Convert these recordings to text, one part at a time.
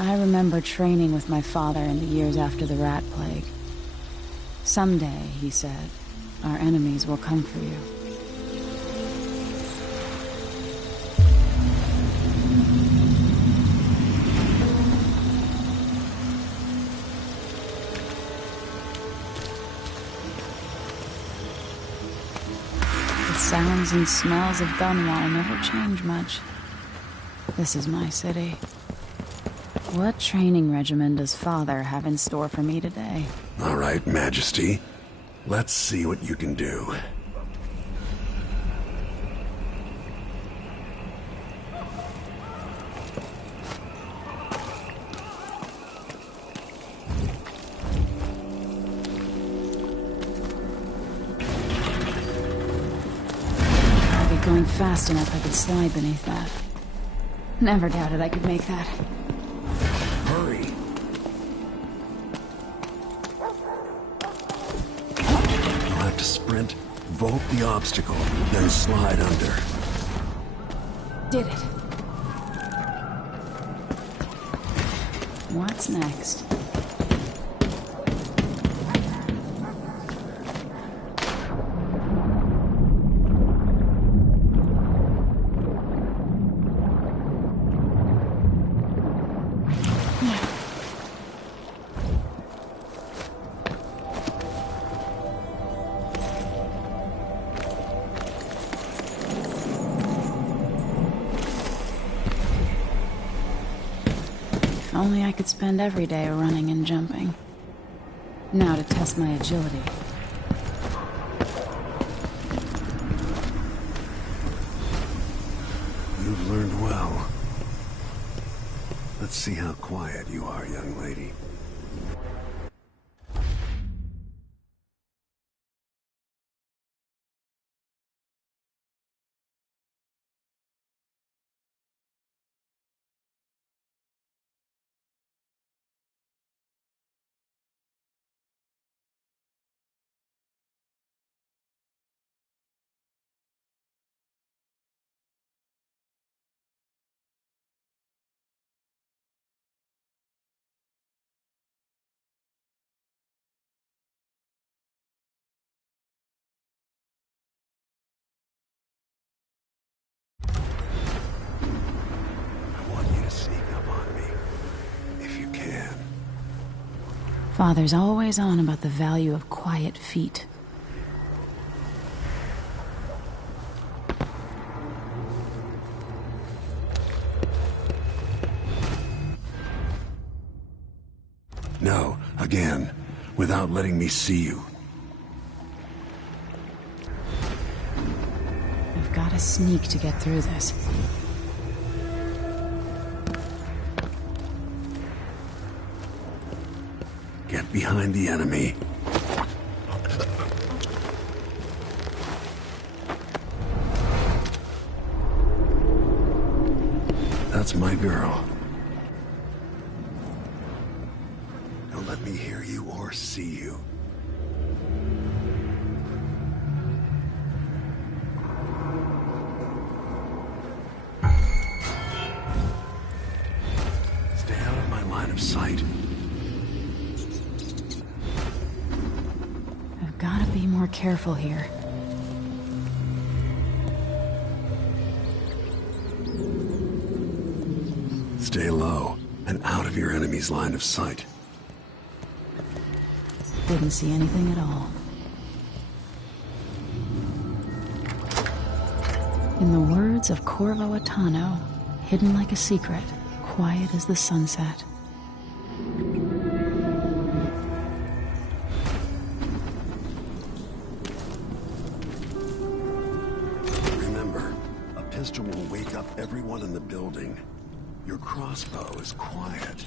I remember training with my father in the years after the rat plague. Someday, he said, our enemies will come for you. The sounds and smells of Dunwall never change much. This is my city. What training regimen does Father have in store for me today? All right, Majesty. Let's see what you can do. I'd be going fast enough I could slide beneath that. Never doubted I could make that. Hurry. You'll have to sprint, vault the obstacle, then slide under. Did it. What's next? If only I could spend every day running and jumping. Now to test my agility. You've learned well. Let's see how quiet you are, young lady. Father's always on about the value of quiet feet. No, again, without letting me see you. I've got to sneak to get through this. Get behind the enemy. That's my girl. Don't let me hear you or see you. Stay out of my line of sight. Gotta be more careful here. Stay low and out of your enemy's line of sight. Didn't see anything at all. In the words of Corvo Attano, hidden like a secret, quiet as the sunset. Pistol will wake up everyone in the building. Your crossbow is quiet.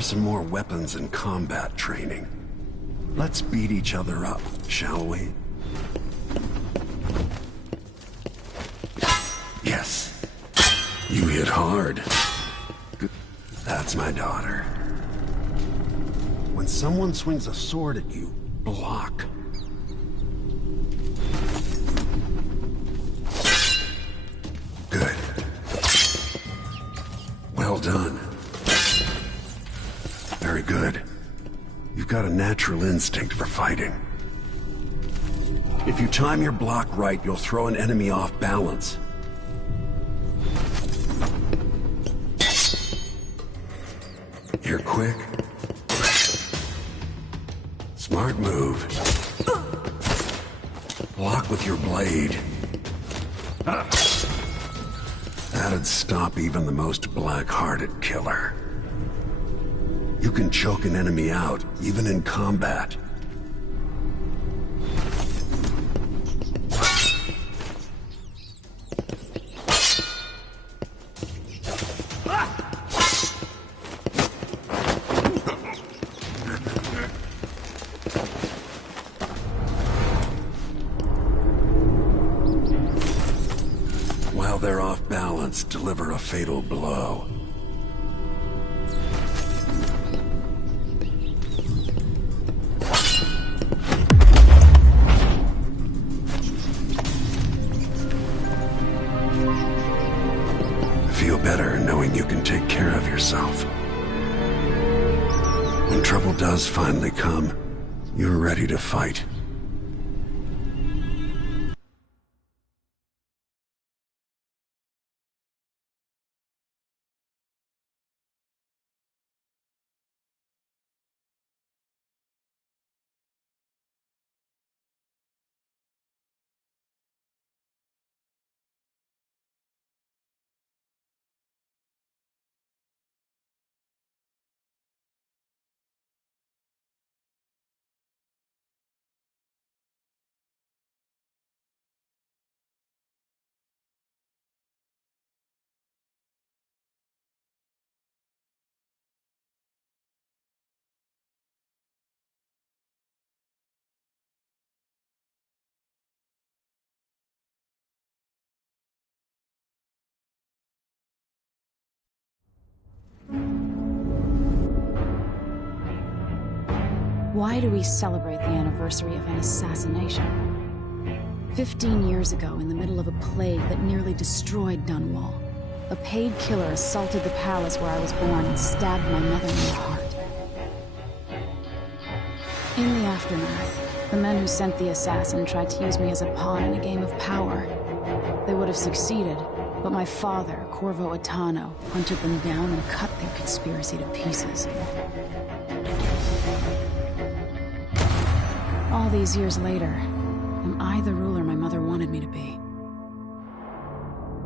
for some more weapons and combat training. Let's beat each other up, shall we? Yes. You hit hard. Good. That's my daughter. When someone swings a sword at you, block. Good. Well done. Very good. You've got a natural instinct for fighting. If you time your block right, you'll throw an enemy off balance. You're quick. Smart move. Block with your blade. That'd stop even the most black-hearted killer. You can choke an enemy out, even in combat. While they're off balance, deliver a fatal blow. Feel better knowing you can take care of yourself. When trouble does finally come, you're ready to fight. Why do we celebrate the anniversary of an assassination? 15 years ago, in the middle of a plague that nearly destroyed Dunwall, a paid killer assaulted the palace where I was born and stabbed my mother in the heart. In the aftermath, the men who sent the assassin tried to use me as a pawn in a game of power. They would have succeeded, but my father, Corvo Atano, hunted them down and cut their conspiracy to pieces. All these years later, am I the ruler my mother wanted me to be?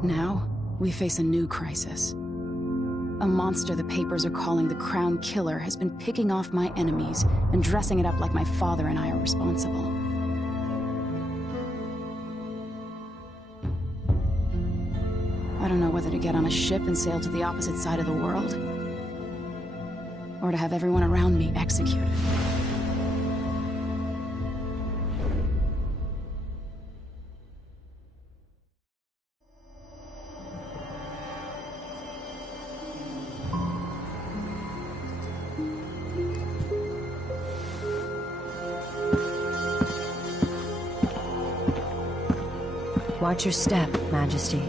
Now, we face a new crisis. A monster the papers are calling the Crown Killer has been picking off my enemies and dressing it up like my father and I are responsible. I don't know whether to get on a ship and sail to the opposite side of the world, or to have everyone around me executed. Watch your step, Majesty.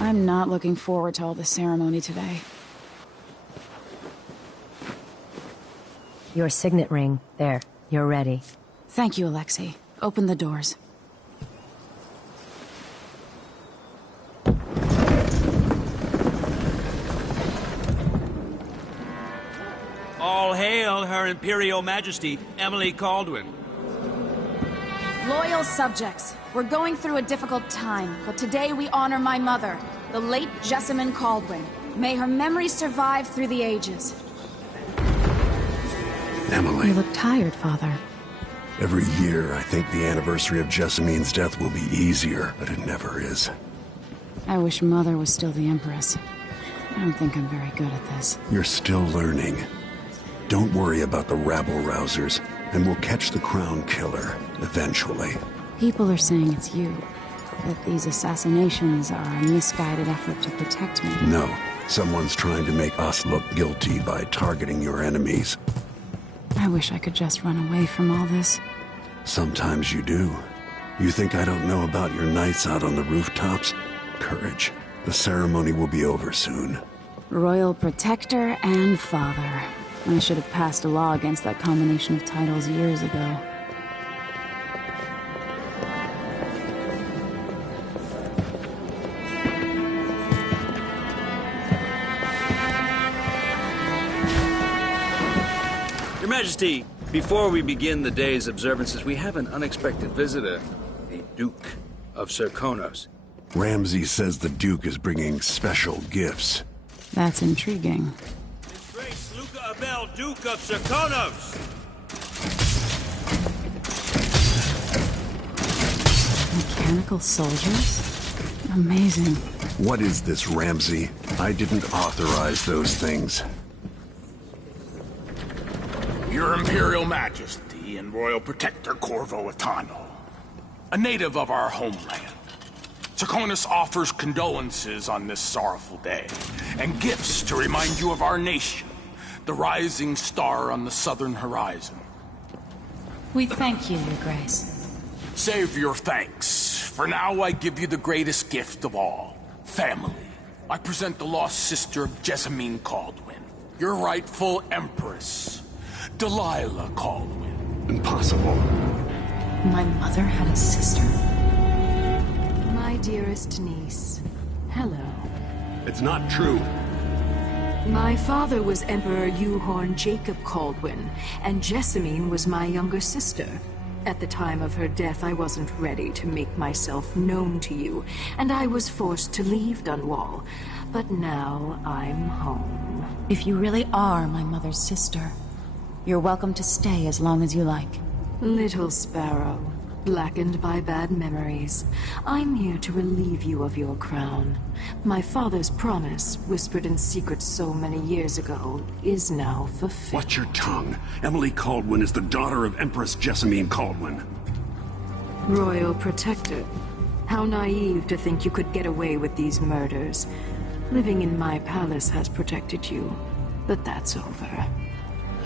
I'm not looking forward to all the ceremony today. Your signet ring. There. You're ready. Thank you, Alexei. Open the doors. All hail Her Imperial Majesty, Emily Caldwin. Loyal subjects, we're going through a difficult time, but today we honor my mother, the late Jessamine Caldwin. May her memory survive through the ages. Emily. You look tired, Father. Every year, I think the anniversary of Jessamine's death will be easier, but it never is. I wish Mother was still the Empress. I don't think I'm very good at this. You're still learning. Don't worry about the rabble-rousers, and we'll catch the Crown Killer, eventually. People are saying it's you. That these assassinations are a misguided effort to protect me. No, someone's trying to make us look guilty by targeting your enemies. I wish I could just run away from all this. Sometimes you do. You think I don't know about your nights out on the rooftops? Courage. The ceremony will be over soon. Royal Protector and Father. I should have passed a law against that combination of titles years ago. Your Majesty, before we begin the day's observances, we have an unexpected visitor, the Duke of Serkonos. Ramsay says the Duke is bringing special gifts. That's intriguing. His Grace Luca Abel, Duke of Serkonos! Mechanical soldiers? Amazing. What is this, Ramsay? I didn't authorize those things. Your Imperial Majesty and Royal Protector Corvo Atano, a native of our homeland. Serkonos offers condolences on this sorrowful day, and gifts to remind you of our nation, the rising star on the southern horizon. We thank you, Your Grace. Save your thanks. For now, I give you the greatest gift of all, family. I present the lost sister of Jessamine Caldwin, your rightful Empress, Delilah Caldwin. Impossible. My mother had a sister? My dearest niece, hello. It's not true. My father was Emperor Euhorn Jacob Caldwin, and Jessamine was my younger sister. At the time of her death, I wasn't ready to make myself known to you, and I was forced to leave Dunwall. But now I'm home. If you really are my mother's sister, you're welcome to stay as long as you like. Little Sparrow, blackened by bad memories, I'm here to relieve you of your crown. My father's promise, whispered in secret so many years ago, is now fulfilled. Watch your tongue. Emily Caldwin is the daughter of Empress Jessamine Caldwin. Royal Protector, how naive to think you could get away with these murders. Living in my palace has protected you, but that's over.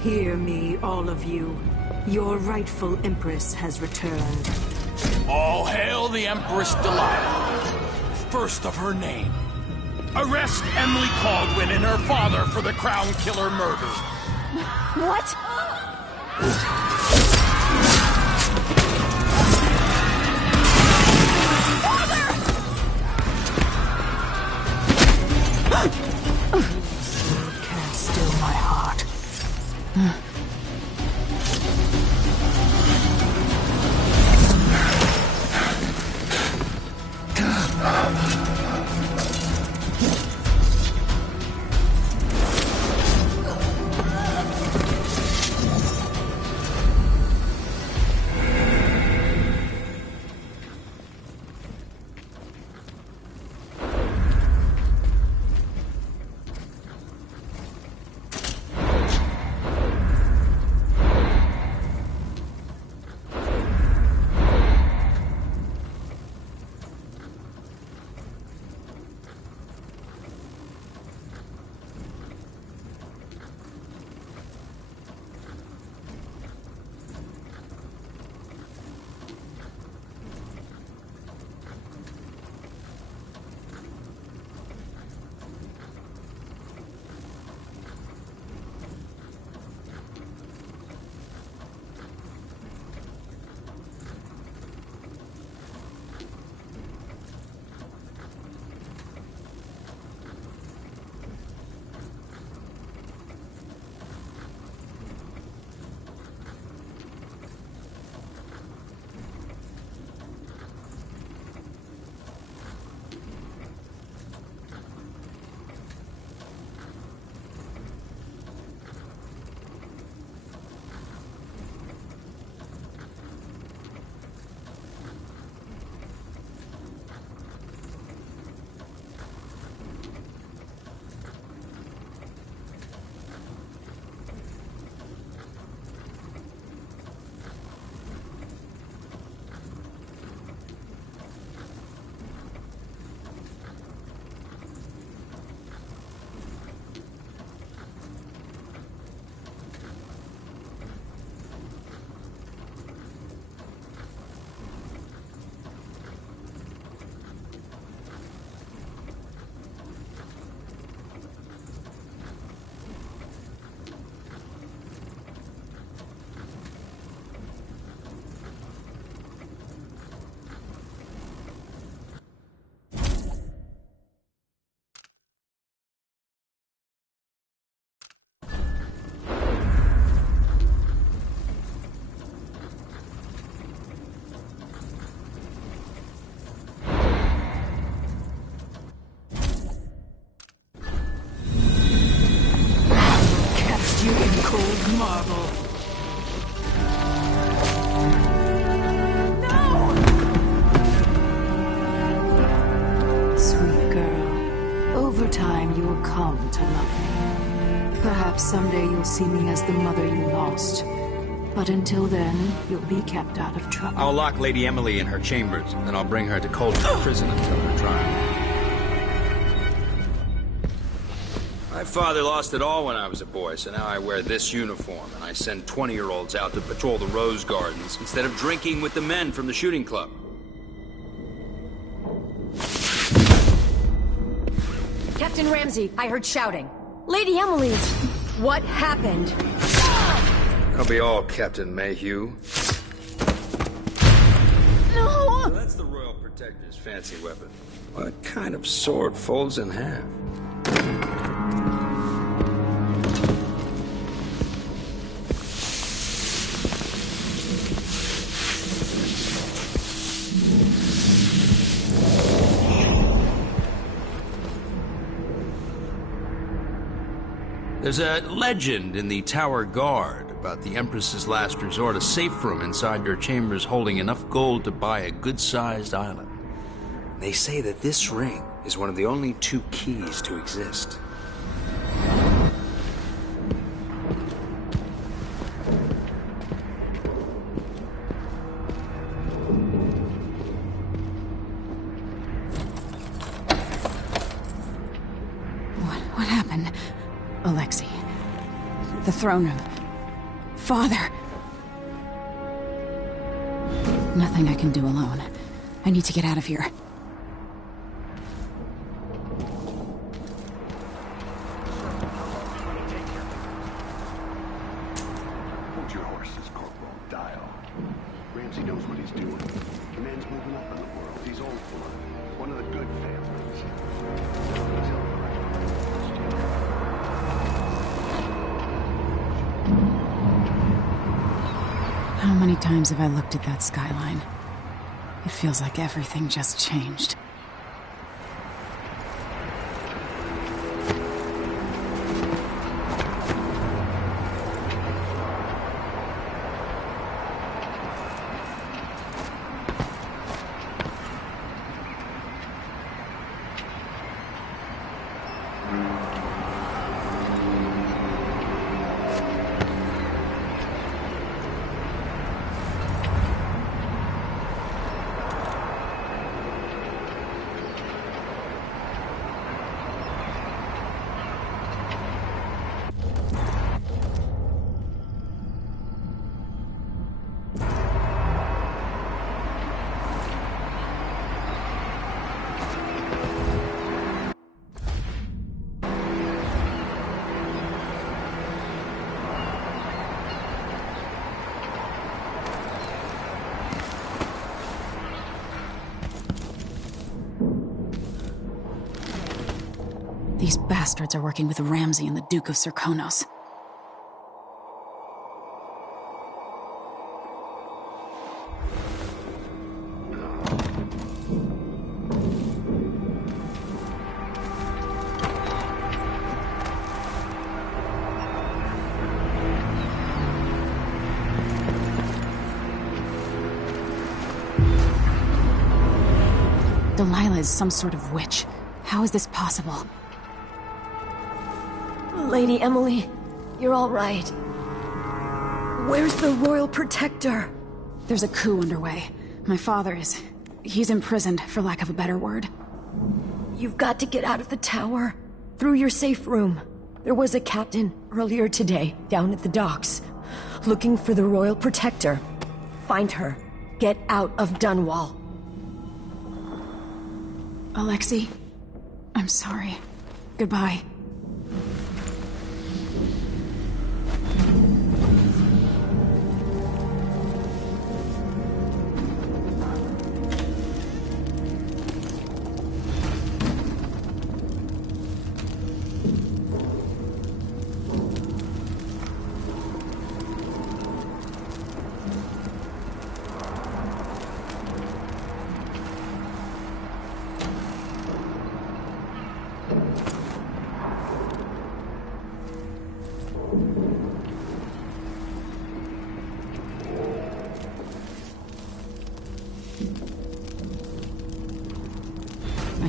Hear me, all of you. Your rightful Empress has returned. All hail the Empress Delilah, first of her name. Arrest Emily Caldwin and her father for the Crown Killer murder. What? Can't still my heart. marble. Sweet girl, over time you'll come to love me. Perhaps someday you'll see me as the mother you lost. But until then, you'll be kept out of trouble. I'll lock Lady Emily in her chambers, then I'll bring her to Coldstream Prison until her trial. My father lost it all when I was a boy, so now I wear this uniform, and I send 20-year-olds out to patrol the rose gardens instead of drinking with the men from the shooting club. Captain Ramsey, I heard shouting. Lady Emily, what happened? That'll be all, Captain Mayhew. No! So that's the Royal Protector's fancy weapon. What kind of sword folds in half? There's a legend in the Tower Guard about the Empress's last resort, a safe room inside your chambers holding enough gold to buy a good-sized island. They say that this ring is one of the only 2 keys to exist. What happened? Alexei. The throne room. Father! Nothing I can do alone. I need to get out of here. Hold your horses, Corporal. Dial. Ramsey knows what he's doing. The man's moving up in the world. He's old blood. One of the good families. He's on the right. How many times have I looked at that skyline? It feels like everything just changed. These bastards are working with Ramsey and the Duke of Serkonos. Delilah is some sort of witch. How is this possible? Lady Emily, you're all right. Where's the Royal Protector? There's a coup underway. My father is... he's imprisoned, for lack of a better word. You've got to get out of the tower. Through your safe room. There was a captain earlier today, down at the docks, looking for the Royal Protector. Find her. Get out of Dunwall. Alexei, I'm sorry. Goodbye.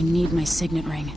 I need my signet ring.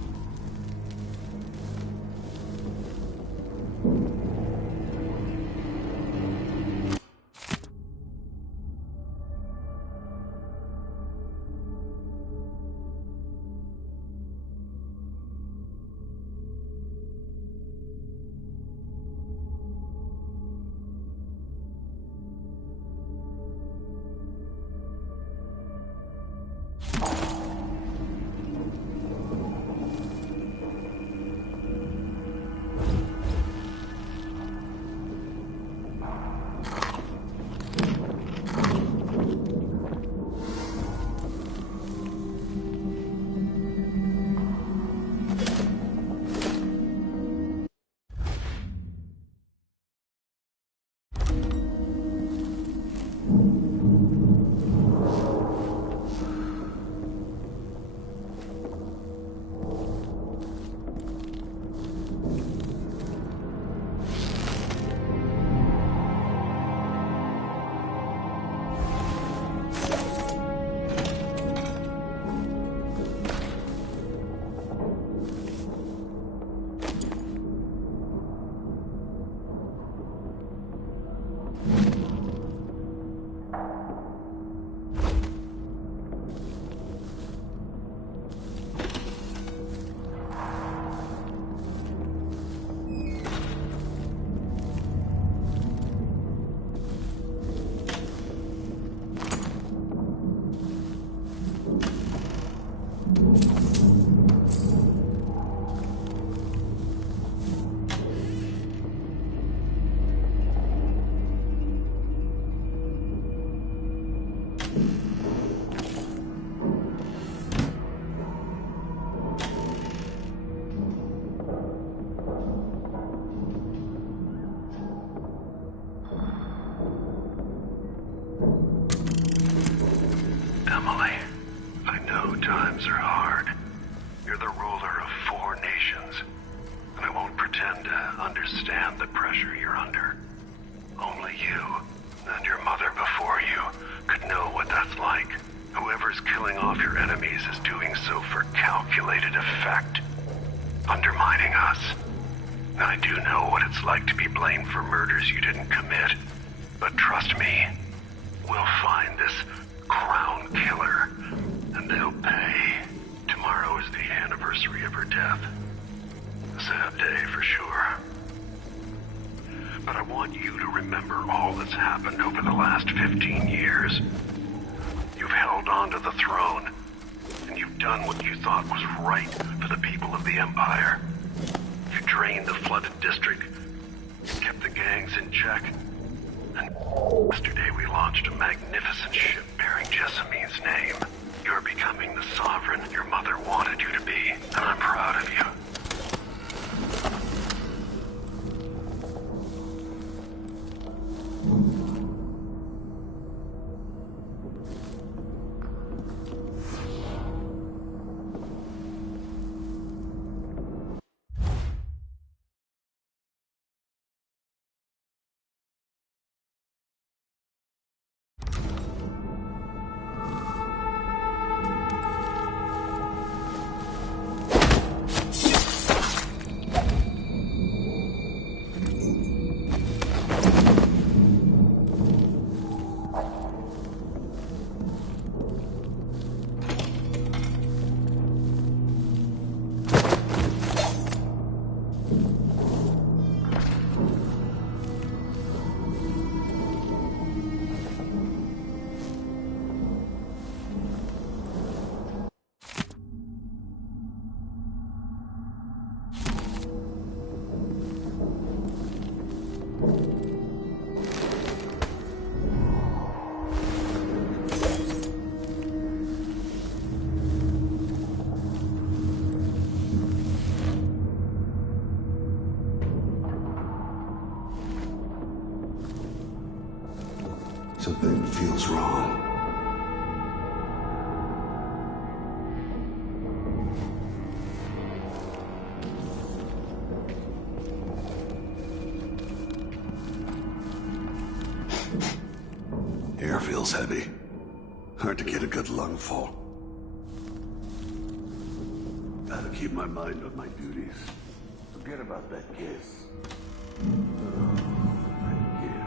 Times are hard. You're the ruler of 4 nations, and I won't pretend to understand the pressure you're under. Only you, and your mother before you, could know what that's like. Whoever's killing off your enemies is doing so for calculated effect, undermining us. I do know what it's like to be blamed for murders you didn't commit, but trust me, we'll find this crown killer, and they'll pay. Tomorrow is the anniversary of her death. A sad day for sure. But I want you to remember all that's happened over the last 15 years. You've held on to the throne, and you've done what you thought was right for the people of the Empire. You drained the flooded district, kept the gangs in check, and yesterday we launched a magnificent ship bearing Jessamine's name. You're becoming the sovereign your mother wanted you to be, and I'm proud of you. Something feels wrong. Air feels heavy. Hard to get a good lungful. How to keep my mind on my duties. Forget about that kiss. That kiss.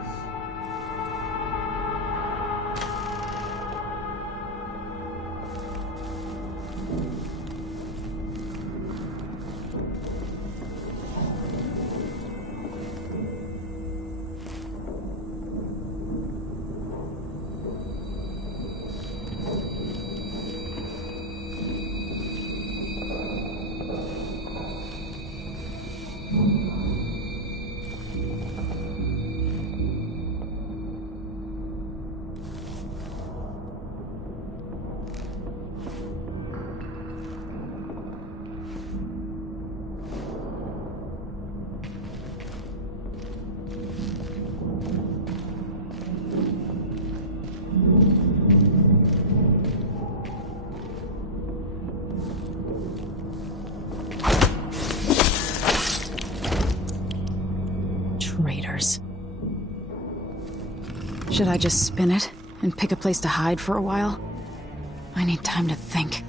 Traitors. Should I just spin it and pick a place to hide for a while? I need time to think.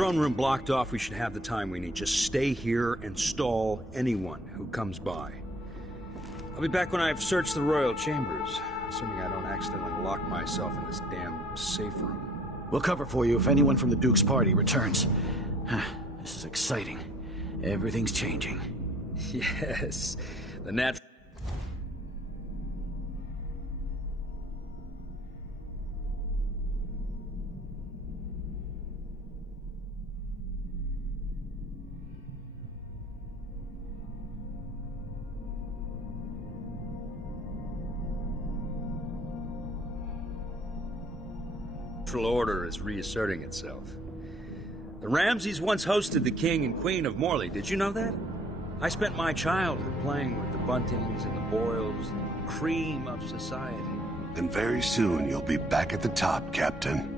Throne room blocked off, we should have the time we need. Just stay here and stall anyone who comes by. I'll be back when I've searched the royal chambers, assuming I don't accidentally lock myself in this damn safe room. We'll cover for you if anyone from the Duke's party returns. This is exciting. Everything's changing. Yes, the natural... order is reasserting itself. The Ramseys once hosted the King and Queen of Morley. Did you know that? I spent my childhood playing with the Buntings and the Boyles, the cream of society. And very soon you'll be back at the top, Captain.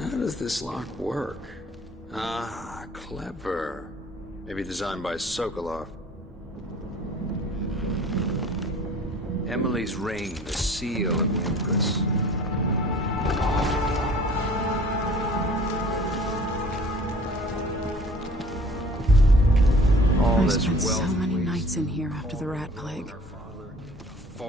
How does this lock work? Ah, clever. Maybe designed by Sokolov. Emily's ring, the seal of the Empress. I spent so many nights in here after the rat plague.